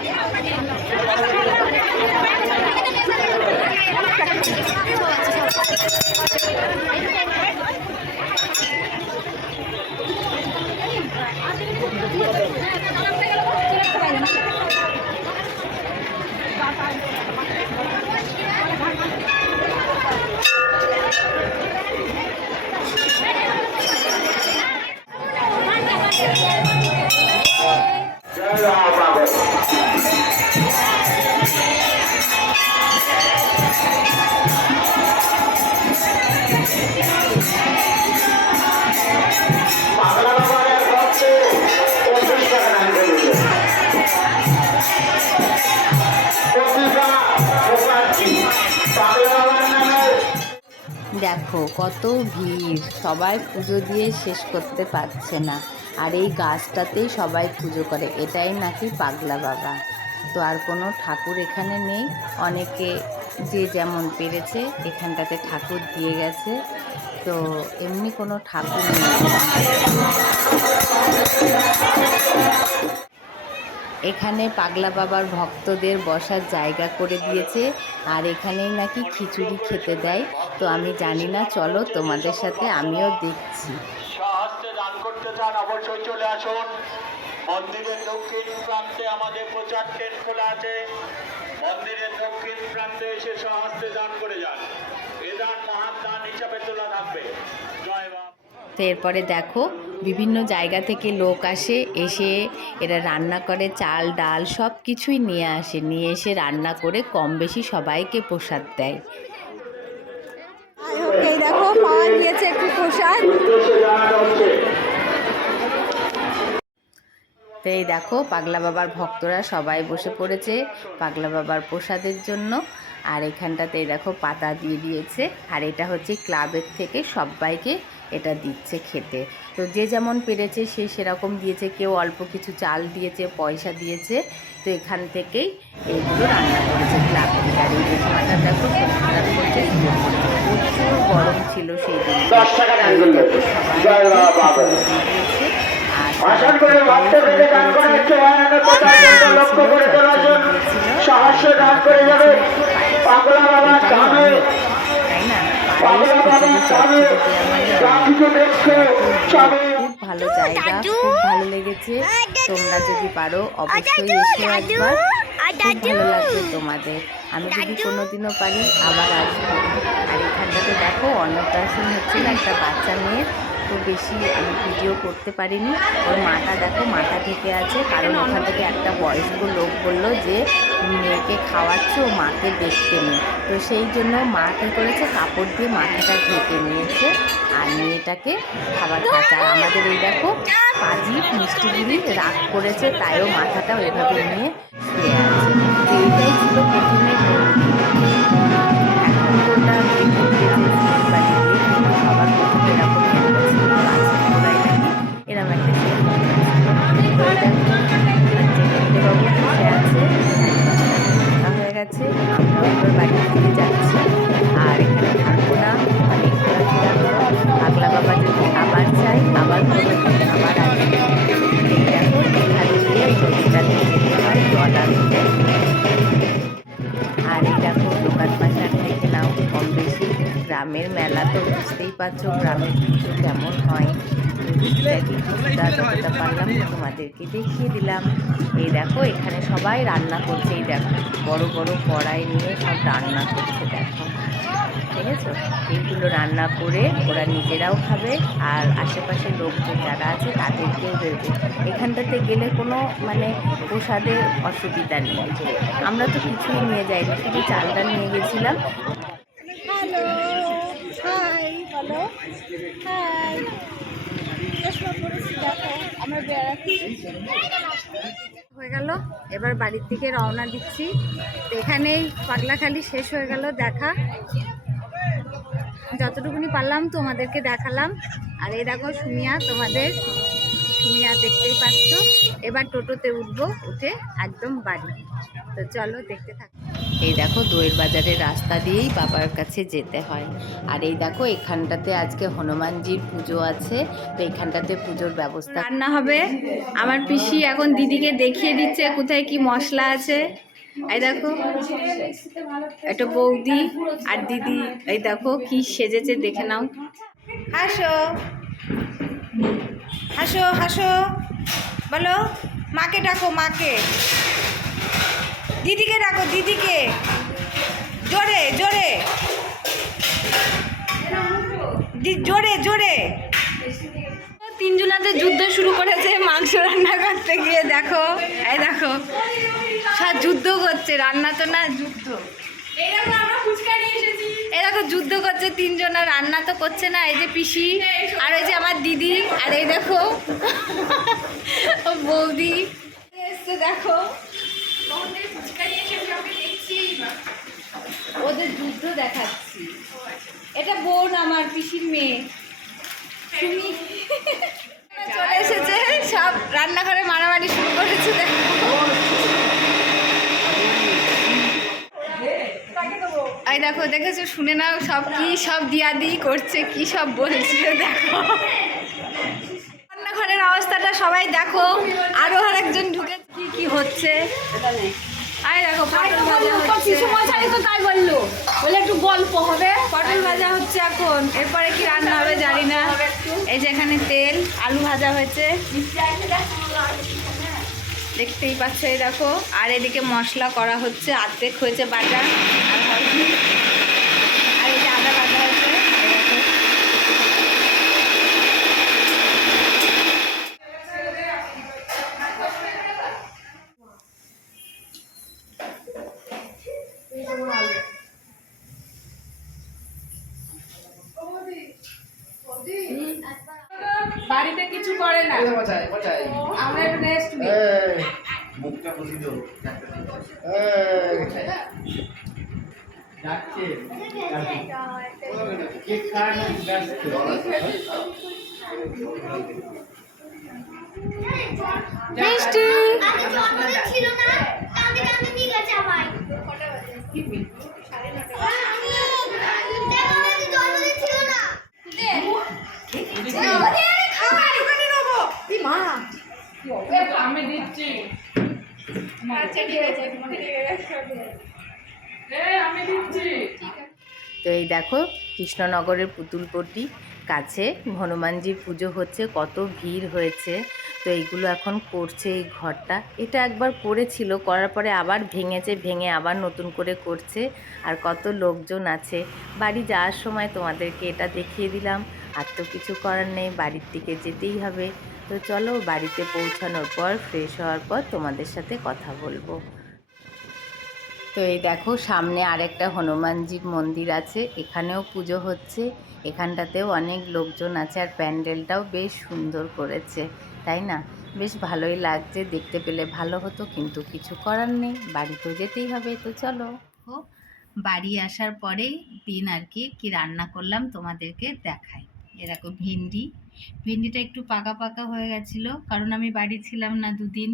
পাগলা দেখো, কত ভিড়। সবাই পুজো দিয়ে শেষ করতে পারছে না। আর এই গাছটাতেই সবাই পুজো করে। এটাই নাকি পাগলা বাবা। তো আর কোনো ঠাকুর এখানে নেই। অনেকে যে যেমন পেরেছে, এখানটাতে ঠাকুর দিয়ে গেছে। তো এমনি কোনো ঠাকুর নেই। এখানে পাগলা বাবার ভক্তদের বসার জায়গা করে দিয়েছে আর এখানেই নাকি খিচুড়ি খেতে দেয়। তো আমি জানি না চলো তোমাদের সাথে আমিও দেখছি। দান করতে চান অবশ্যই চলে আসুন। মন্দিরের দক্ষিণ প্রান্তে আমাদের প্রচার টেন্ট খোলা আছে। মন্দিরের দক্ষিণ প্রান্তে এসে সহস্তে দান করে যান। এ দান মহান দান হিসাবে তোলা থাকবে। জয় বাবা এরপরে দেখো বিভিন্ন জায়গা থেকে লোক আসে এসে এরা রান্না করে চাল ডাল সব কিছুই নিয়ে আসে। নিয়ে এসে রান্না করে কম বেশি সবাইকে প্রসাদ দেয়। এই দেখো পাওয়া গিয়েছে একটু প্রসাদ। তো এই দেখো পাগলা বাবার ভক্তরা সবাই বসে পড়েছে পাগলা বাবার প্রসাদের জন্য। আর এখানটাতে দেখো পাতা দিয়ে দিয়েছে। আর এটা হচ্ছে ক্লাবের থেকে সবাইকে এটা দিচ্ছে খেতে। তো যে যেমন পেরেছে সে সেরকম দিয়েছে কেউ অল্প কিছু চাল দিয়েছে পয়সা দিয়েছে তো এখান থেকেই এইগুলো রান্না করেছে আর এই দেখো খারাপ করছে প্রচুর গরম ছিল সেই দিন। দশ টাকা দান করলেন জয় বাবা বাবা। ভাষণ করে ভক্ত থেকে দান করা হচ্ছে লক্ষ্য করে তোলার জন্য সহস্র দান করে যাবে। পাগলা বাবার ধামে খুব ভালো জায়গা খুব ভালো লেগেছে। তোমরা যদি পারো অবশ্যই এসে একবার খুব ভালো লাগবে তোমাদের। আমি যদি কোনোদিনও পারি আবার আসব। আর এখানটাতে দেখো অন্নপ্রাশন হচ্ছিল একটা বাচ্চা মেয়ের। তো বেশি আমি ভিডিও করতে পারিনি। ওর মাটা দেখো মাথা থেকে আছে। কারণ ওখান থেকে একটা বয়স্ক লোক বলল যে, মেয়েকে খাওয়াচ্ছ, মাকে দেখতে নেই তো সেই জন্য মা কী করেছে? কাপড় দিয়ে মাথাটা ঢেকে নিয়েছে আর মেয়েটাকে খাবার খাচ্ছে। আর আমাদের এই দেখো, পাজি মিষ্টিগুলি রাগ করেছে, তাইও মাথাটা ওইভাবে নিয়ে শুয়ে আছে। এইটাই ছিল প্রথমে গ্রামের মেলা তো বুঝতেই পারছ, গ্রামের পুজো কেমন হয়। যতটা তোমাদেরকে দেখিয়ে দিলাম। এই দেখো, এখানে সবাই রান্না করছে, এই দেখো, বড় বড় কড়াই নিয়ে সব রান্না করছে, দেখো। ঠিক আছে? এইগুলো রান্না করে ওরা নিজেরাও খাবে, আর আশেপাশের লোকজন যারা আছে তাদেরকেও দেবে। এখানটাতে গেলে কোনো মানে প্রসাদের অসুবিধা নেই। আমরা তো কিছুই নিয়ে যাইনি, শুধু চালটা নিয়ে গেছিলাম হ্যালো হাই বলো হাই চশমা পরেছি, দেখো হয়ে গেল। এবার বাড়ির থেকে রওনা দিচ্ছি। এখানেই পাগলাখালি শেষ হয়ে গেল দেখা। যতটুকুনি পারলাম তোমাদেরকে দেখালাম। আর এই দেখো সুমিয়া, তোমাদের সুমিয়া দেখতেই পাচ্ছ। এবার টোটোতে উঠবো, উঠে একদম বাড়ি। তো চলো দেখতে থাকো। এই দেখো দইয়ের বাজারের রাস্তা দিয়েই বাবার কাছে যেতে হয়। আর এই দেখো এখানটাতে আজকে হনুমানজির পুজো আছে। তো এখানটাতে পুজোর ব্যবস্থা রান্না হবে। আমার পিসি এখন দিদিকে দেখিয়ে দিচ্ছে কোথায় কি মশলা আছে। এই দেখো, একটা বৌদি আর দিদি, এই দেখো কি সেজেছে দেখে নাও। হাসো। হাসো হাসো। বলো, মাকে ডাকো, মাকে। দিদিকে ডাকো দিদিকে। জোরে জোরে। দি- জোরে জোরে। তিনজনাতে যুদ্ধ শুরু করেছে মাংস রান্না করতে গিয়ে দেখো। এই দেখো সব যুদ্ধ করছে রান্না তো না যুদ্ধ। এই দেখো যুদ্ধ করছে তিনজনা রান্না তো করছে না এই যে পিসি আর ওই যে আমার দিদি আর এই দেখো বৌদি। এসছে দেখো। ওদের যুদ্ধ দেখাচ্ছি। এটা বোন আমার পিসির মেয়ে। তুমি চলে এসেছে সব রান্নাঘরে মারামারি শুরু করেছে এই দেখো দেখেছ? শুনে নাও সব কি সব দিয়া দি করছে কি সব বলছে দেখো। রান্নাঘরের অবস্থাটা সবাই দেখো। আরও আর একজন ঢুকে কি হচ্ছে? আই দেখো পটল ভাজা হচ্ছে। তো তাই বলল। বলে একটু গল্প হবে। পটল ভাজা হচ্ছে এখন। এরপরে কি রান্না হবে জানি না। এই যে এখানে তেল আলু ভাজা হয়েছে। দেখতেই পাচ্ছ এই দেখো। আর এদিকে মশলা করা হচ্ছে আর্ধেক হয়েছে বাটা। আর মিষ্টি আগে ছিল না নিয়ে গেছে আমায় জন্মদিন ছিল না আমি দিচ্ছি এ, আমি দিচ্ছি তো এই দেখো কৃষ্ণনগরের পুতুলপট্টি কাছে হনুমানজির পুজো হচ্ছে, কত ভিড় হয়েছে। তো এইগুলো এখন করছে এই ঘরটা। এটা একবার করেছিল, করার পরে আবার ভেঙেছে, ভেঙে আবার নতুন করে করছে। আর কত লোকজন আছে। বাড়ি যাওয়ার সময় তোমাদেরকে এটা দেখিয়ে দিলাম। আর তো কিছু করার নেই, বাড়ির দিকে যেতেই হবে। তো চলো বাড়িতে পৌঁছানোর পর ফ্রেশ হওয়ার পর তোমাদের সাথে কথা বলব। তো এই দেখো, সামনে আরেকটা হনুমানজির মন্দির আছে, এখানেও পুজো হচ্ছে। এখানটাতেও অনেক লোকজন আছে আর প্যান্ডেলটাও বেশ সুন্দর করেছে, তাই না? বেশ ভালোই লাগছে, দেখতে পেলে ভালো হতো, কিন্তু কিছু করার নেই বাড়িতেও যেতেই হবে, তো চলো। ও বাড়ি আসার পরেই দিন আর কি, কী রান্না করলাম তোমাদেরকে দেখাই। এরকম ভেন্ডি ভেন্ডিটা একটু পাকা পাকা হয়ে গেছিল, কারণ আমি বাড়ি ছিলাম না দুদিন,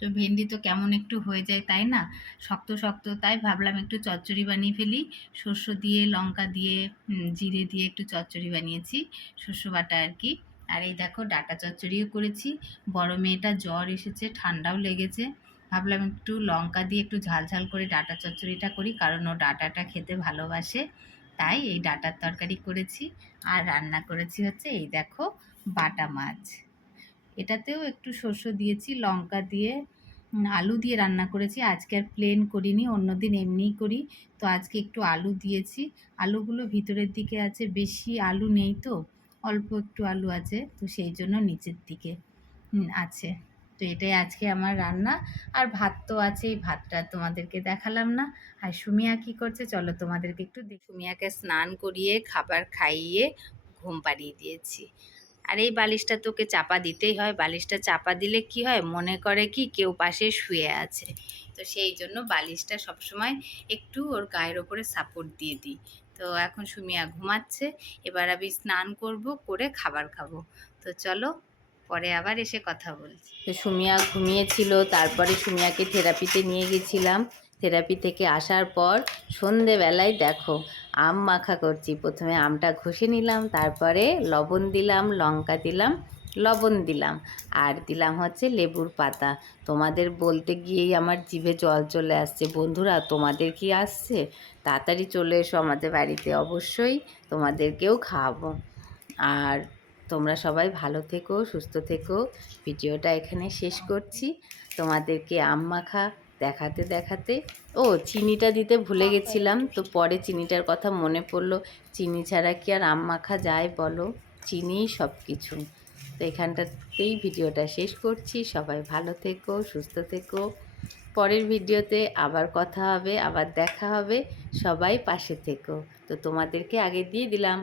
তো ভেন্ডি তো কেমন একটু হয়ে যায় তাই না? শক্ত শক্ত, তাই ভাবলাম একটু চচ্চড়ি বানিয়ে ফেলি। শস্য দিয়ে, লঙ্কা দিয়ে জিরে দিয়ে একটু চচ্চড়ি বানিয়েছি শস্য বাটা আর কি। আর এই দেখো ডাটা চচ্চড়িও করেছি, বড় মেয়েটা জ্বর এসেছে, ঠান্ডাও লেগেছে। ভাবলাম একটু লঙ্কা দিয়ে একটু ঝাল ঝাল করে ডাটা চচ্চড়িটা করি, কারণ ও ডাটাটা খেতে ভালোবাসে। তাই এই ডাটার তরকারি করেছি। আর রান্না করেছি হচ্ছে এই দেখো বাটা মাছ। এটাতেও একটু শস্য দিয়েছি, লঙ্কা দিয়ে আলু দিয়ে রান্না করেছি। আজকে আর প্লেন করিনি, অন্যদিন এমনিই করি। তো আজকে একটু আলু দিয়েছি। আলুগুলো ভিতরের দিকে আছে, বেশি আলু নেই তো, অল্প একটু আলু আছে, তো সেই জন্য নিচের দিকে আছে। তো এটাই আজকে আমার রান্না। আর ভাত তো আছেই, ভাতটা তোমাদেরকে দেখালাম না। আর সুমিয়া কী করছে চলো তোমাদেরকে একটু সুমিয়াকে স্নান করিয়ে, খাবার খাইয়ে ঘুম পাড়িয়ে দিয়েছি। আর এই বালিশটা তোকে চাপা দিতেই হয়। বালিশটা চাপা দিলে কি হয়? মনে করে কি কেউ পাশে শুয়ে আছে। তো সেই জন্য বালিশটা সবসময় একটু ওর গায়ের ওপরে সাপোর্ট দিয়ে দিই। তো এখন সুমিয়া ঘুমাচ্ছে। এবার আমি স্নান করব, করে খাবার খাব। তো চলো পরে আবার এসে কথা বলছি। তো সুমিয়া ঘুমিয়েছিল, তারপরে সুমিয়াকে থেরাপিতে নিয়ে গেছিলাম। থেরাপি থেকে আসার পর সন্ধেবেলায় দেখো, আম মাখা করছি। প্রথমে আমটা ঘষে নিলাম, তারপরে লবণ দিলাম, লঙ্কা দিলাম, লবণ দিলাম। আর দিলাম হচ্ছে লেবুর পাতা। তোমাদের বলতে গিয়েই আমার জিভে জল চলে আসছে। বন্ধুরা, তোমাদের কি আসছে? তাড়াতাড়ি চলে এসো আমাদের বাড়িতে। অবশ্যই তোমাদেরকেও খাওয়াবো। আর তোমরা সবাই ভালো থেকো, সুস্থ থেকো। ভিডিওটা এখানে শেষ করছি। তোমাদেরকে আম মাখা দেখাতে দেখাতে। ও, চিনিটা দিতে ভুলে গেছিলাম, তো পরে চিনিটার কথা মনে পড়ল। চিনি ছাড়া কি আর আম মাখা যায় বলো? চিনিই সব কিছু তো এখানটাতেই ভিডিওটা শেষ করছি। সবাই ভালো থেকো, সুস্থ থেকো। পরের ভিডিওতে আবার কথা হবে, আবার দেখা হবে। সবাই পাশে থেকো। তো তোমাদেরকে আগে দিয়ে দিলাম।